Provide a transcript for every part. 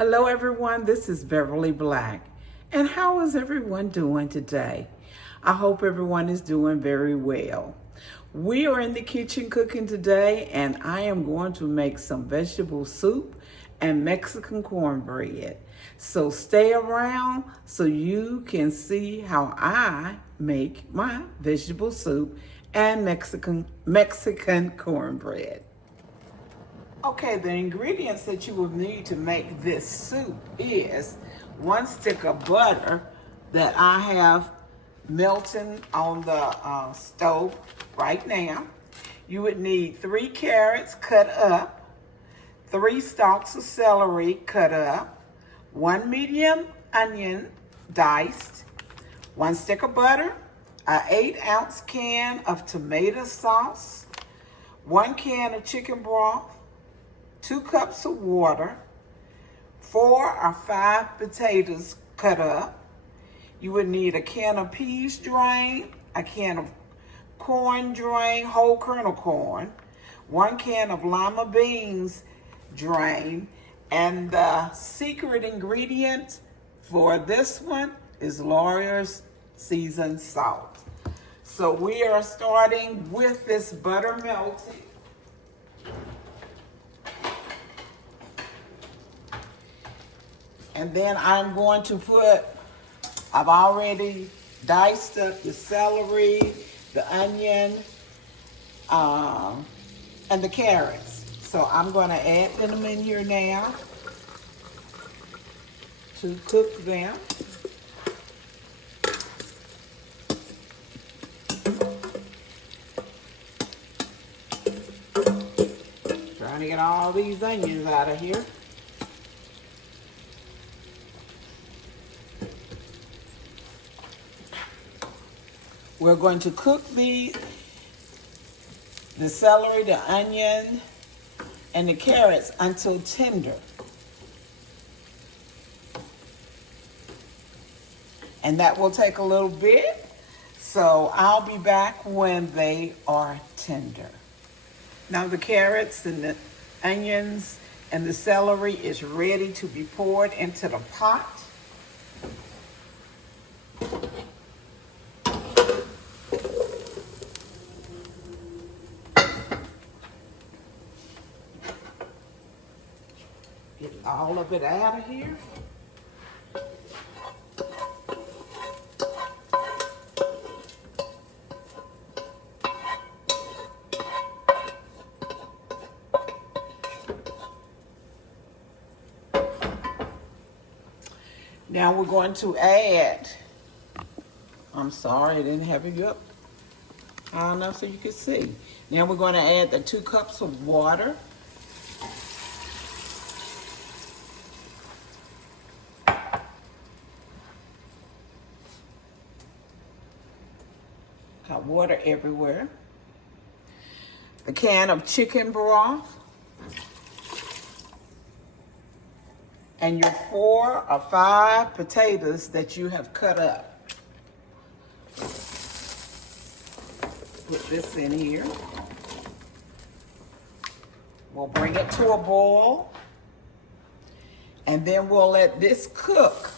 Hello everyone, this is Beverly Black. And how is everyone doing today? I hope everyone is doing very well. We are in the kitchen cooking today and I am going to make some vegetable soup and Mexican cornbread. So stay around so you can see how I make my vegetable soup and Mexican cornbread. Okay, the ingredients that you will need to make this soup is 1 stick of butter that I have melting on the stove right now. You would need 3 carrots cut up, 3 stalks of celery cut up, 1 medium onion diced, 1 stick of butter, an 8-ounce can of tomato sauce, 1 can of chicken broth, 2 cups of water, 4 or 5 potatoes cut up. You would need a can of peas drained, a can of corn drained, whole kernel corn, 1 can of lima beans drained, and the secret ingredient for this one is Lawyer's seasoned salt. So we are starting with this butter melting. And then I'm going to I've already diced up the celery, the onion, and the carrots. So I'm going to add them in here now to cook them. Trying to get all these onions out of here. We're going to cook the celery, the onion, and the carrots until tender. And that will take a little bit, so I'll be back when they are tender. Now the carrots and the onions and the celery is ready to be poured into the pot. Get all of it out of here. Now we're going to add, I'm sorry, I didn't have it up high enough so you could see. Now we're going to add the 2 cups of water. Got water everywhere. A can of chicken broth. And your 4 or 5 potatoes that you have cut up. Put this in here. We'll bring it to a boil. And then we'll let this cook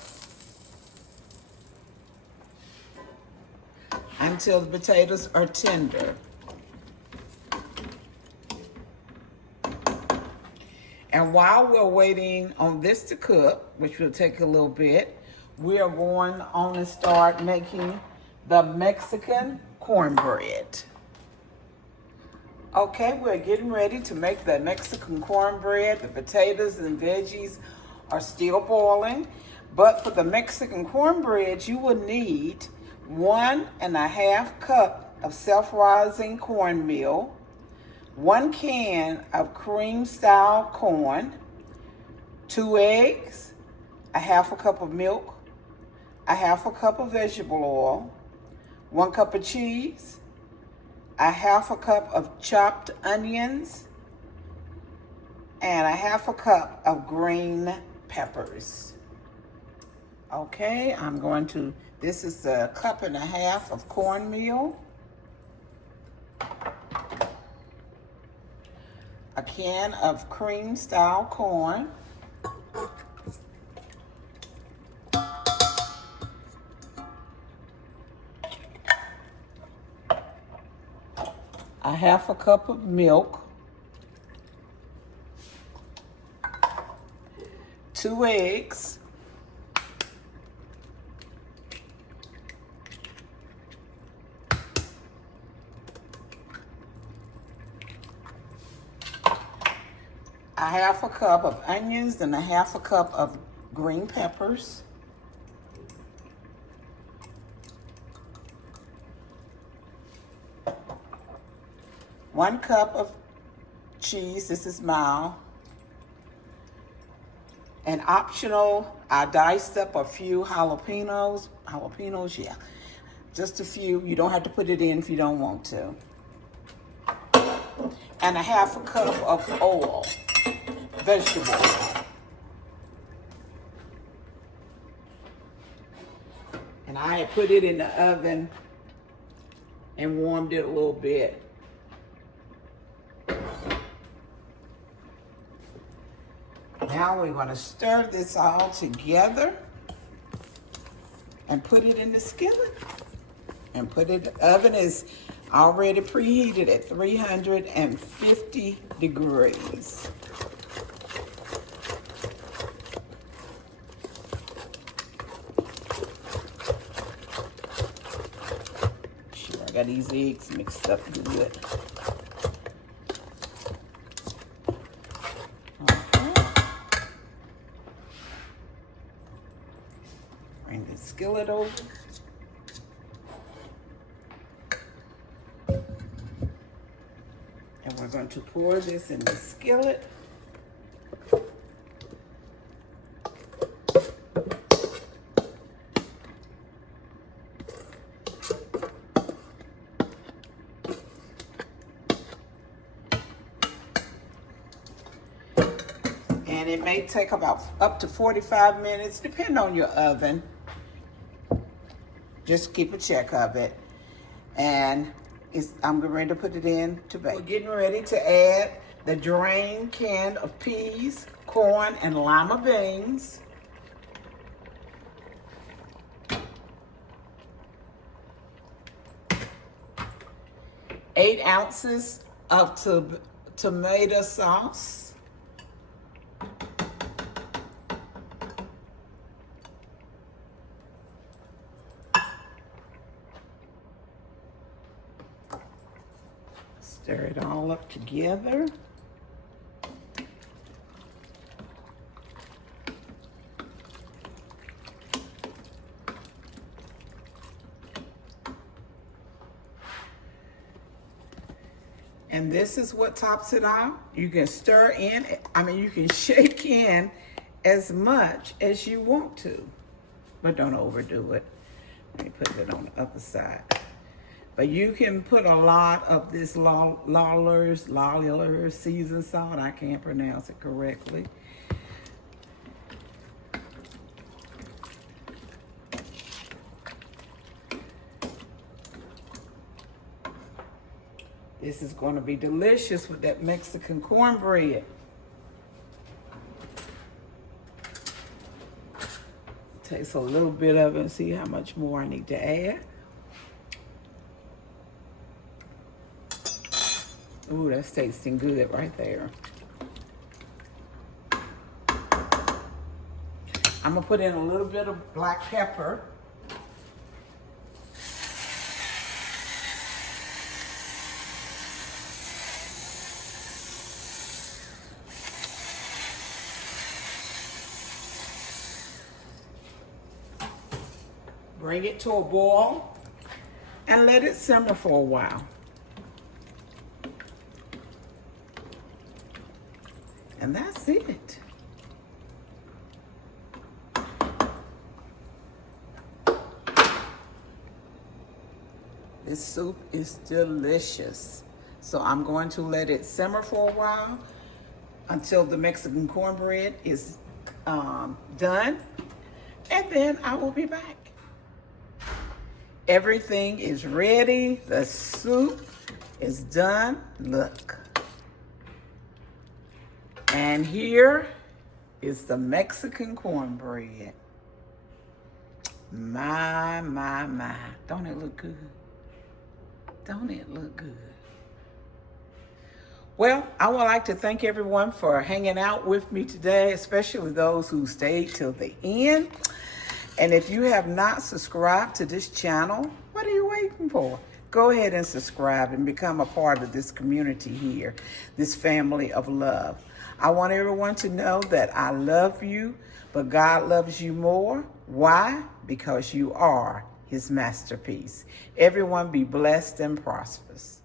until the potatoes are tender. And while we're waiting on this to cook, which will take a little bit, we are going on to start making the Mexican cornbread. Okay, we're getting ready to make the Mexican cornbread. The potatoes and veggies are still boiling. But for the Mexican cornbread, you will need 1½ cup of self-rising cornmeal, 1 can of cream-style corn, 2 eggs, ½ cup of milk, ½ cup of vegetable oil, 1 cup of cheese, ½ cup of chopped onions, and ½ cup of green peppers. Okay, this is a 1½ cup of cornmeal, a can of cream style corn, a half a cup of milk, 2 eggs, a half a cup of onions and a half a cup of green peppers, 1 cup of cheese, this is mild, and optional, I diced up a few jalapenos, yeah, just a few. You don't have to put it in if you don't want to. And a half a cup of oil, vegetable oil. And I had put it in the oven and warmed it a little bit. Now we're going to stir this all together and put it in the skillet. And put it, the oven is already preheated at 350 degrees. Sure, I got these eggs mixed up good. Bring the skillet over. And we're going to pour this in the skillet. And it may take about up to 45 minutes, depending on your oven. Just keep a check of it. And I'm getting ready to put it in to bake. We're getting ready to add the drained can of peas, corn, and lima beans. Eight ounces of tomato sauce. Stir it all up together. And this is what tops it out. You can stir in, you can shake in as much as you want to, but don't overdo it. Let me put it on the other side. But you can put a lot of this Lawler's seasoned salt. I can't pronounce it correctly. This is going to be delicious with that Mexican cornbread. Taste a little bit of it and see how much more I need to add. Ooh, that's tasting good right there. I'm gonna put in a little bit of black pepper. Bring it to a boil and let it simmer for a while. And that's it. This soup is delicious. So I'm going to let it simmer for a while until the Mexican cornbread is done. And then I will be back. Everything is ready. The soup is done. Look. And here is the Mexican cornbread. My. Don't it look good? Don't it look good? Well, I would like to thank everyone for hanging out with me today, especially those who stayed till the end. And if you have not subscribed to this channel, what are you waiting for? Go ahead and subscribe and become a part of this community here, this family of love. I want everyone to know that I love you, but God loves you more. Why? Because you are his masterpiece. Everyone be blessed and prosperous.